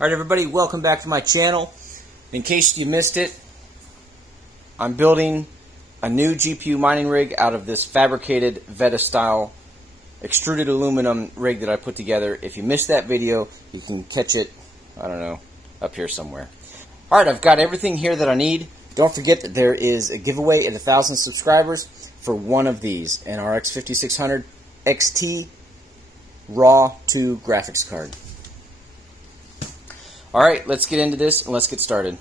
Alright everybody, welcome back to my channel. In case you missed it, I'm building a new GPU mining rig out of this fabricated Vhedda style extruded aluminum rig that I put together. If you missed that video, you can catch it, I don't know, up here somewhere. Alright, I've got everything here that I need. Don't forget that there is a giveaway at 1,000 subscribers for one of these, an RX 5600 XT Raw 2 graphics card. Alright, let's get into this and let's get started.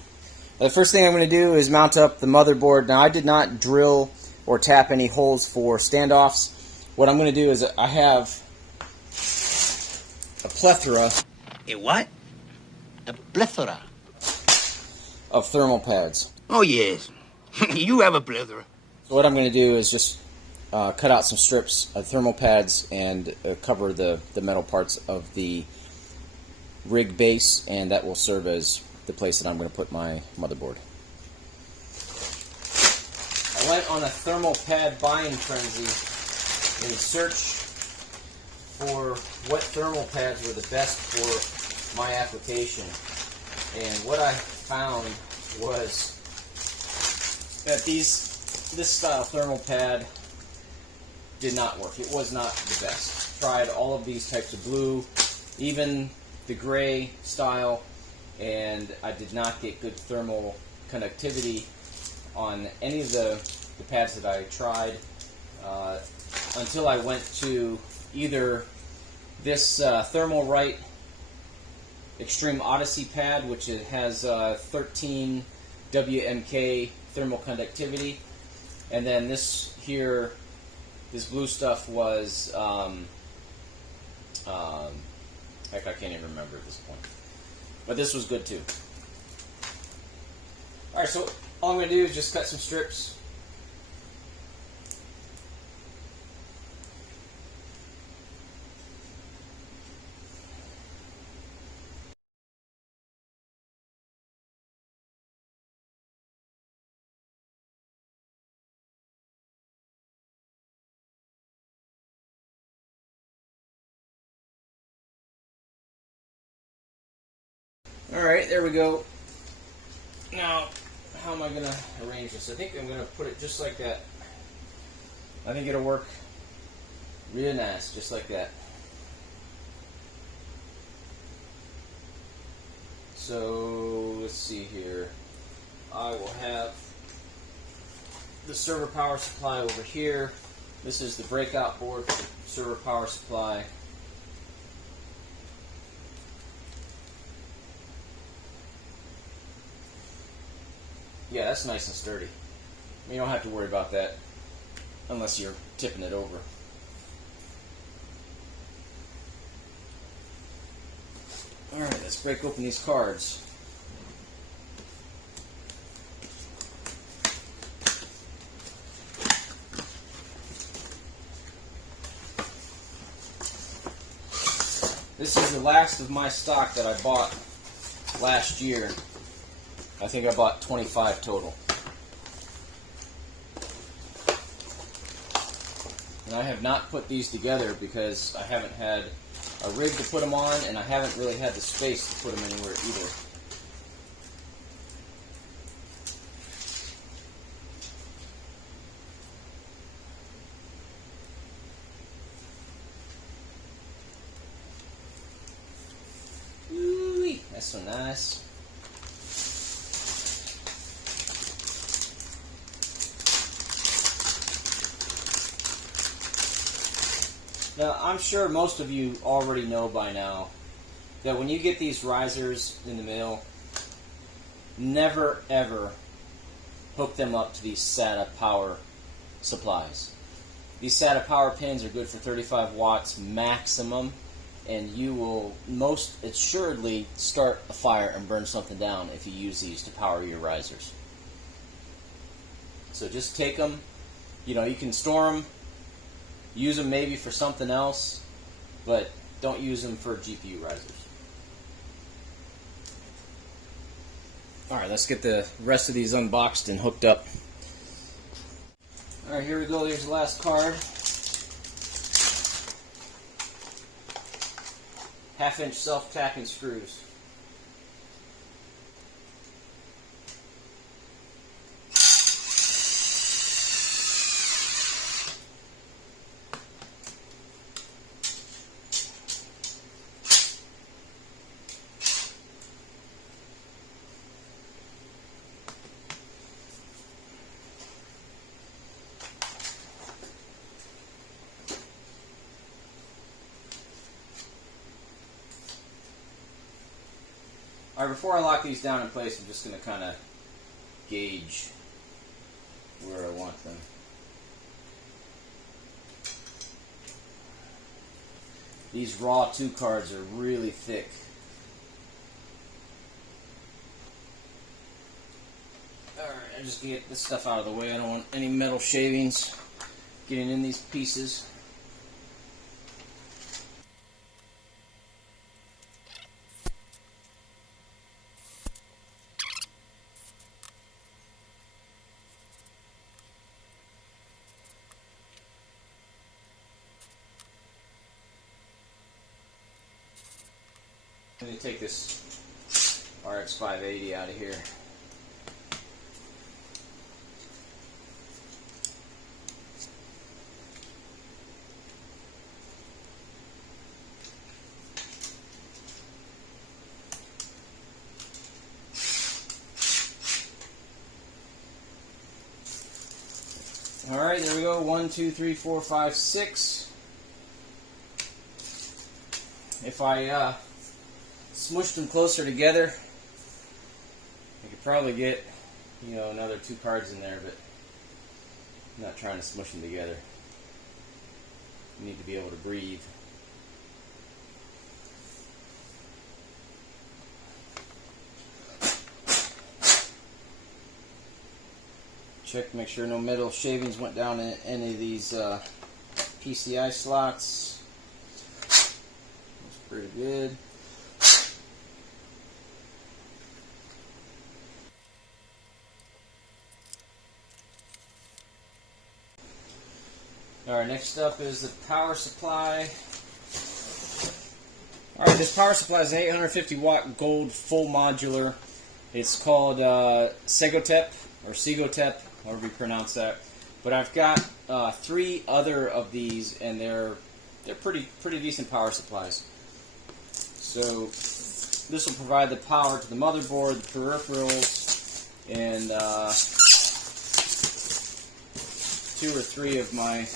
The first thing I'm going to do is mount up the motherboard. Now, I did not drill or tap any holes for standoffs. What I'm going to do is I have a plethora. A what? A plethora Of thermal pads. Oh, yes. You have a plethora. So what I'm going to do is just cut out some strips of thermal pads and cover the metal parts of the rig base, and that will serve as the place that I'm going to put my motherboard. I went on a thermal pad buying frenzy in search for what thermal pads were the best for my application, and what I found was that this style thermal pad did not work. It was not the best. Tried all of these types of blue, even the gray style, and I did not get good thermal conductivity on any of the pads that I tried until I went to either this Thermalright Extreme Odyssey pad, which has 13 WMK thermal conductivity, and then this here, this blue stuff was heck, I can't even remember at this point. But this was good too. Alright, so all I'm going to do is just cut some strips. Alright, there we go. Now, how am I going to arrange this? I think I'm going to put it just like that. I think it'll work really nice, just like that. So, let's see here. I will have the server power supply over here. This is the breakout board for the server power supply. Yeah, that's nice and sturdy. You don't have to worry about that unless you're tipping it over. Alright, let's break open these cards. This is the last of my stock that I bought last year. I think I bought 25 total. And I have not put these together because I haven't had a rig to put them on, and I haven't really had the space to put them anywhere either. Ooh-wee, that's so nice. Now, I'm sure most of you already know by now that when you get these risers in the mail, never ever hook them up to these SATA power supplies. These SATA power pins are good for 35 watts maximum, and you will most assuredly start a fire and burn something down if you use these to power your risers. So just take them, you know, you can store them, use them maybe for something else, but don't use them for GPU risers. Alright, let's get the rest of these unboxed and hooked up. Alright, here we go. There's the last card. 1/2 inch self-tapping screws. Alright, before I lock these down in place, I'm just going to kind of gauge where I want them. These raw 2 cards are really thick. Alright, I'm just going to get this stuff out of the way. I don't want any metal shavings getting in these pieces. Let me take this RX 580 out of here. Alright, there we go. 1, 2, 3, 4, 5, 6. If I smushed them closer together, I could probably get, another 2 cards in there, but I'm not trying to smush them together. You need to be able to breathe. Check to make sure no metal shavings went down in any of these PCI slots. Looks pretty good. Alright, next up is the power supply. Alright, this power supply is an 850 watt gold full modular. It's called Segotep or Segotep, however you pronounce that. But I've got 3 other of these, and they're pretty decent power supplies. So this will provide the power to the motherboard, the peripherals, and 2 or 3 of my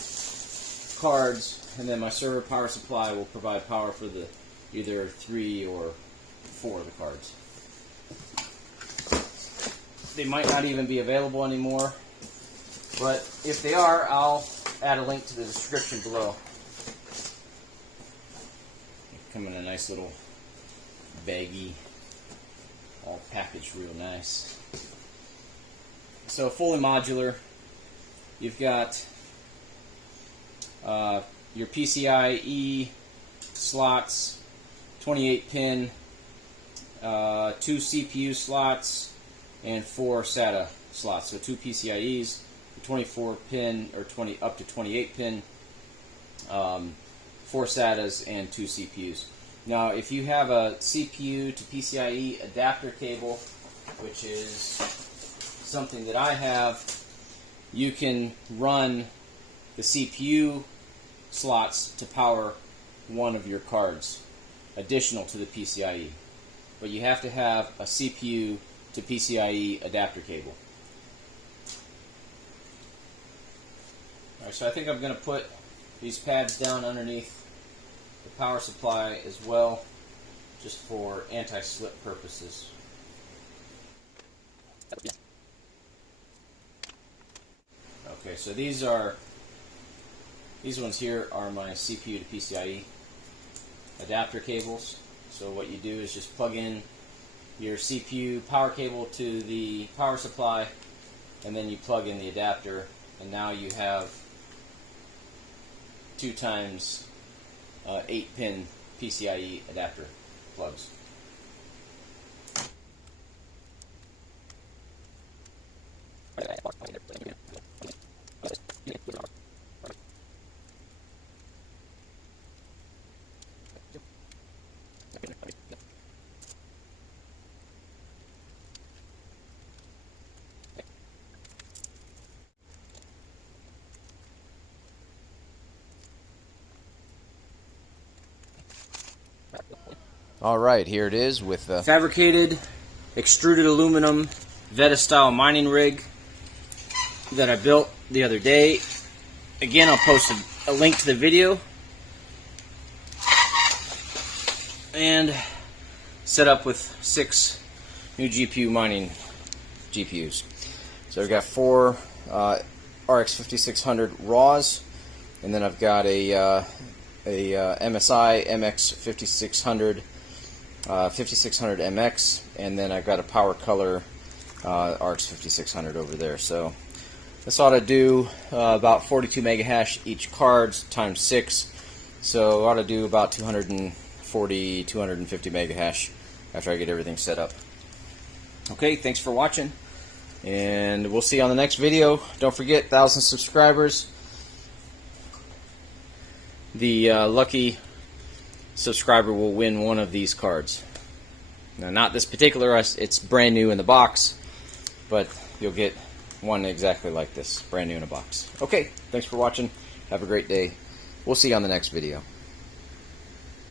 cards, and then my server power supply will provide power for the either 3 or 4 of the cards. They might not even be available anymore, but if they are, I'll add a link to the description below. They come in a nice little baggie, all packaged real nice. So fully modular. You've got your PCIe slots, 28 pin, 2 CPU slots, and 4 SATA slots. So 2 PCIe's, 24 pin or up to 28 pin, 4 SATAs, and 2 CPUs. Now, if you have a CPU to PCIe adapter cable, which is something that I have, you can run the CPU slots to power one of your cards, additional to the PCIe. But you have to have a CPU to PCIe adapter cable. Alright, so I think I'm going to put these pads down underneath the power supply as well, just for anti-slip purposes. Okay, so these ones here are my CPU to PCIe adapter cables. So what you do is just plug in your CPU power cable to the power supply, and then you plug in the adapter, and now you have 2 times 8 pin PCIe adapter plugs. Alright, here it is with the fabricated extruded aluminum Vhedda style mining rig that I built the other day. Again, I'll post a link to the video. And set up with 6 new GPU mining GPUs. So I've got 4 RX 5600 RAWs, and then I've got a MSI MX 5600 5600 MX, and then I've got a Power Color RX 5600 over there. So this ought to do about 42 mega hash each cards times 6, so ought to do about 240 250 mega hash after I get everything set up. Okay, thanks for watching, and we'll see you on the next video. Don't forget, 1,000 subscribers. The lucky subscriber will win one of these cards. Now, not this particular, it's brand new in the box, but you'll get one exactly like this, brand new in a box. Okay, thanks for watching. Have a great day. We'll see you on the next video.